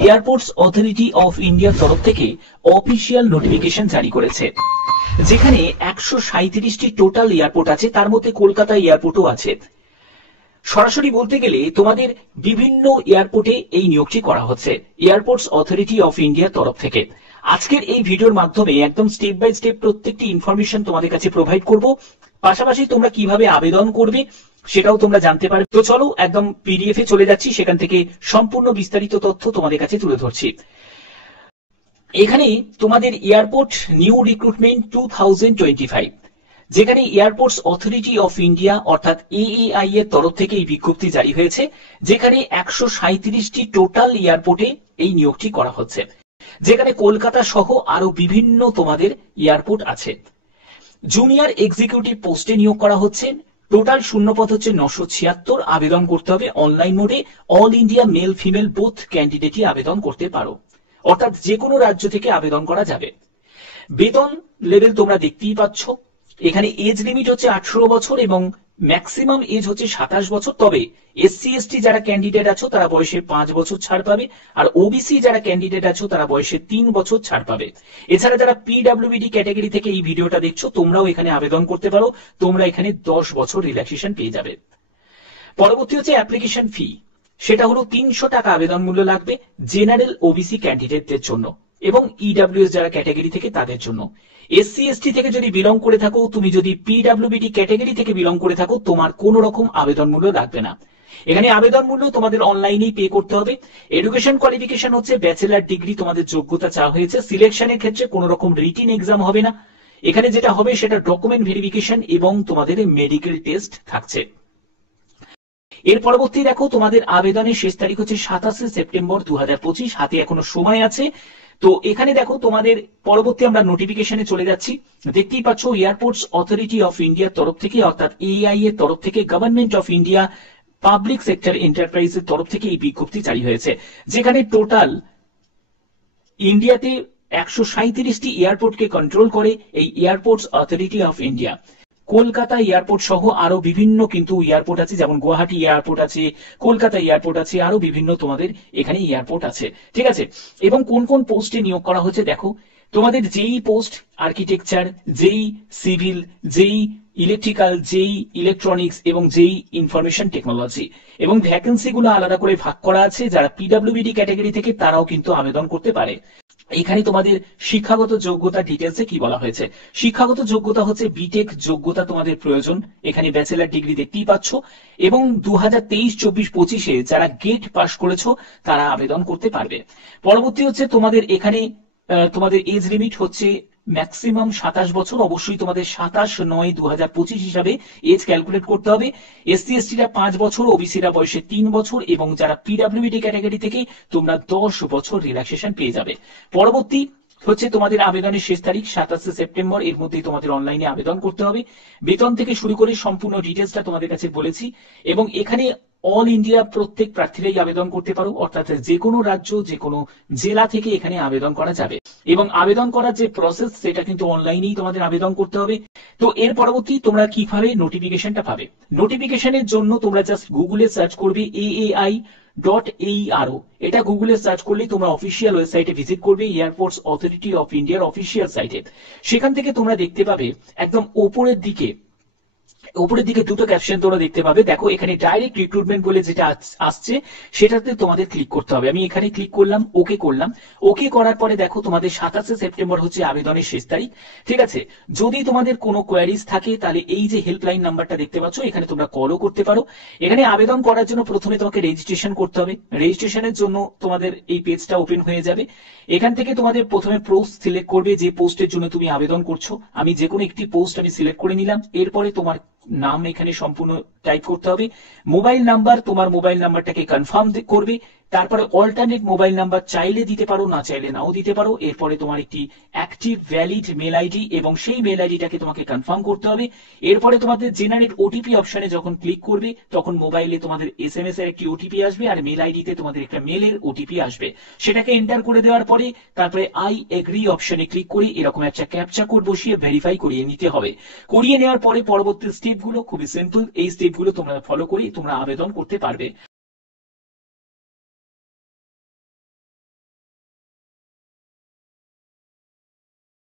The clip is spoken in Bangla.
এয়ারপোর্টস অথরিটি অফ ইন্ডিয়ার তরফ থেকে অফিসিয়াল নোটিফিকেশন জারি করেছে, যেখানে 137টি টোটাল এয়ারপোর্ট আছে, তার মধ্যে কলকাতা এয়ারপোর্টও আছে। সরাসরি বলতে গেলে তোমাদের বিভিন্ন এয়ারপোর্টে এই নিয়োগটি করা হচ্ছে এয়ারপোর্টস অথরিটি অফ ইন্ডিয়ার তরফ থেকে। আজকের এই ভিডিওর মাধ্যমে একদম স্টেপ বাই স্টেপ প্রত্যেকটি ইনফরমেশন তোমাদের কাছে প্রোভাইড করব, পাশাপাশি তোমরা কিভাবে আবেদন করবে সেটাও তোমরা জানতে পারবে। তো চলো একদম পিডিএফ এ চলে যাচ্ছি, সেখান থেকে সম্পূর্ণ বিস্তারিত তথ্য তোমাদের কাছে তুলে ধরছি। এখানে তোমাদের এয়ারপোর্ট নিউ রিক্রুটমেন্ট 2025, যেখানে এয়ারপোর্টস অথরিটি অফ ইন্ডিয়া অর্থাৎ এএআই এর তরফ থেকে এই বিজ্ঞপ্তি জারি হয়েছে, যেখানে 137টি টোটাল এয়ারপোর্টে এই নিয়োগটি করা হচ্ছে, যেখানে কলকাতা সহ আরো বিভিন্ন তোমাদের এয়ারপোর্ট আছে। জুনিয়র এক্সিকিউটিভ পোস্টে নিয়োগ করা হচ্ছে। টোটাল শূন্যপদ হচ্ছে 976। আবেদন করতে হবে অনলাইন মোডে। All India male female both ক্যান্ডিডেটই আবেদন করতে পারো, অর্থাৎ যে কোনো রাজ্য থেকে আবেদন করা যাবে। বেতন লেভেল তোমরা দেখতেই পাচ্ছ। এখানে এজ লিমিট হচ্ছে 18 বছর এবং ম্যাক্সিমাম এজ হচ্ছে 27 বছর। তবে এসসি এসটি যারা ক্যান্ডিডেট আছো তারা বয়সে 5 বছর ছাড় পাবে, আর ওবিসি যারা ক্যান্ডিডেট আছো তারা বয়সে 3 বছর ছাড় পাবে। এছাড়া যারা পিডব্লিউডি ক্যাটাগরি থেকে এই ভিডিওটা দেখছো তোমরাও এখানে আবেদন করতে পারো, তোমরা এখানে 10 বছর রিল্যাক্সেশন পেয়ে যাবে। পরবর্তী হচ্ছে অ্যাপ্লিকেশন ফি, সেটা হলো 300 টাকা আবেদন মূল্য লাগবে জেনারেল ওবিসি ক্যান্ডিডেটদের জন্য এবং ইডব্লিউএস যারা ক্যাটাগরি থেকে তাদের জন্য। এসসি এসটি থেকে যদি বিলং করে থাকো, তুমি যদি পিডব্লিউডি ক্যাটাগরি থেকে বিলং করে থাকো, তোমার কোনো রকম আবেদন মূল্য লাগবে না। এখানে আবেদন মূল্য তোমাদের অনলাইনেই পে করতে হবে। এডুকেশন কোয়ালিফিকেশন হচ্ছে ব্যাচেলার ডিগ্রি তোমাদের যোগ্যতা চাওয়া হয়েছে। সিলেকশনের ক্ষেত্রে কোনো রকম রিটিন এক্সাম হবে না। এখানে যেটা হবে সেটা ডকুমেন্ট ভেরিফিকেশন এবং তোমাদের মেডিকেল টেস্ট থাকছে। এর পরবর্তী দেখো তোমাদের আবেদনের শেষ তারিখ হচ্ছে 27 সেপ্টেম্বর 2025। হাতে এখনো সময় আছে। তো এখানে দেখো তোমাদের পরবর্তী আমরা নোটিফিকেশনে চলে যাচ্ছি। দেখতেই পাচ্ছ এয়ারপোর্টস অথরিটি অফ ইন্ডিয়ার তরফ থেকে অর্থাৎ এআই এর তরফ থেকে government of India public sector এন্টারপ্রাইজের তরফ থেকে এই বিজ্ঞপ্তি জারি হয়েছে, যেখানে টোটাল ইন্ডিয়াতে 137টি এয়ারপোর্টকে কন্ট্রোল করে এই airports authority of India. Kolkata airport সহ আরো বিভিন্ন কিন্তু এয়ারপোর্ট আছে, যেমন গুয়াহাটি এয়ারপোর্ট আছে, কলকাতা এয়ারপোর্ট আছে, আরো বিভিন্ন তোমাদের এখানে এয়ারপোর্ট আছে। ঠিক আছে, এবং কোন কোন পোস্টে নিয়োগ করা হচ্ছে দেখো। তোমাদের যেই পোস্ট আর্কিটেকচার, যেই সিভিল, যেই ইলেকট্রিক্যাল, যেই ইলেকট্রনিক্স এবং যেই ইনফরমেশন টেকনোলজি, এবং ভ্যাকেন্সি গুলো আলাদা করে ভাগ করা আছে। যারা পিডব্লিউডি ক্যাটাগরি থেকে তারাও কিন্তু আবেদন করতে পারে। এখানে তোমাদের শিক্ষাগত যোগ্যতা ডিটেলসে কি বলা হয়েছে। শিক্ষাগত যোগ্যতা হচ্ছে বিটেক যোগ্যতা তোমাদের প্রয়োজন। এখানে ব্যাচেলার ডিগ্রি দেখতেই পাচ্ছ, এবং 2023-24-25 যারা গেট পাস করেছো তারা আবেদন করতে পারবে। পরবর্তী হচ্ছে তোমাদের এখানে তোমাদের এজ লিমিট হচ্ছে ম্যাক্সিমাম 27 বছর। অবশ্যই তোমাদের 27/9/2025 হিসাবে এজ ক্যালকুলেট করতে হবে। এসসি এসটিরা 5 বছর, ওবিসিরা বয়সে 3 বছর, এবং যারা পিডব্লিউডি ক্যাটাগরি থেকে তোমরা 10 বছর রিল্যাক্সেশন পেয়ে যাবে। পরবর্তী হচ্ছে তোমাদের আবেদনের শেষ তারিখ 27 সেপ্টেম্বর। এর মধ্যেই তোমাদের অনলাইনে আবেদন করতে হবে। বেতন থেকে শুরু করে সম্পূর্ণ ডিটেলসটা তোমাদের কাছে বলেছি, এবং এখানে অল ইন্ডিয়া প্রত্যেক প্রার্থীরাই আবেদন করতে পারো, অর্থাৎ যে কোনো রাজ্য, যে কোনো জেলা থেকে এখানে আবেদন করা যাবে। এবং আবেদন করার যে প্রসেস সেটা কিন্তু অনলাইনেই তোমাদের আবেদন করতে হবে। তো এর পরবর্তী তোমরা কিভাবে নোটিফিকেশনটা পাবে। নোটিফিকেশনের জন্য তোমরা জাস্ট গুগলে সার্চ করবে AAI.AERO। এটা গুগলে সার্চ করলেই তোমরা অফিসিয়াল ওয়েবসাইটে ভিজিট করবে, এয়ারপোর্টস অথরিটি অফ ইন্ডিয়ার অফিসিয়াল সাইটে। সেখান থেকে তোমরা দেখতে পাবে একদম উপরের দিকে দুটো ক্যাপশন তোমরা দেখতে পাবে। দেখো এখানে ডাইরেক্ট রিক্রুটমেন্ট বলে যেটা আসছে সেটাতে তোমাদের ক্লিক করতে হবে। আমি এখানে ক্লিক করলাম, ওকে করলাম। ওকে করার পরে দেখো তোমাদের 27 সেপ্টেম্বর হচ্ছে আবেদনের শেষ তারিখ। ঠিক আছে, যদি তোমাদের কোনো কোয়ারিজ থাকে তাহলে এই যে হেল্পলাইন নাম্বারটা দেখতে পাচ্ছ এখানে তোমরা কলও করতে পারো। এখানে আবেদন করার জন্য প্রথমে তোমাকে রেজিস্ট্রেশন করতে হবে। রেজিস্ট্রেশনের জন্য তোমাদের এই পেজটা ওপেন হয়ে যাবে। এখান থেকে তোমাদের প্রথমে পোস্ট সিলেক্ট করবে, যে পোস্টের জন্য তুমি আবেদন করছো। আমি যে কোনো একটি পোস্ট আমি সিলেক্ট করে নিলাম। এরপরে তোমার নাম এখানে সম্পূর্ণ টাইপ করতে হবে। মোবাইল নাম্বার, তোমার মোবাইল নাম্বারটাকে কনফার্ম করবে। তারপরে অল্টারনেট মোবাইল নাম্বার চাইলে দিতে পারো, না চাইলে নাও দিতে পারো। এরপরে তোমার একটি অ্যাক্টিভ ভ্যালিড মেল আইডি, এবং সেই মেল আইডিটাকে তোমাকে কনফার্ম করতে হবে। এরপরে তোমাদের জেনারেট ওটিপি অপশনে যখন ক্লিক করবে তখন মোবাইলে তোমাদের এসএমএস এর একটি ওটিপি আসবে, আর মেল আইডিতে তোমাদের একটা মেলের ওটিপি আসবে। সেটাকে এন্টার করে দেওয়ার পরে তারপরে আই এগ্রি অপশনে ক্লিক করে এরকম একটা ক্যাপচা কোড বসিয়ে ভেরিফাই করিয়ে নিতে হবে। করিয়ে নেওয়ার পরে পরবর্তী স্টেপগুলো খুবই সিম্পল। এই স্টেপগুলো তোমরা ফলো করে তোমরা আবেদন করতে পারবে।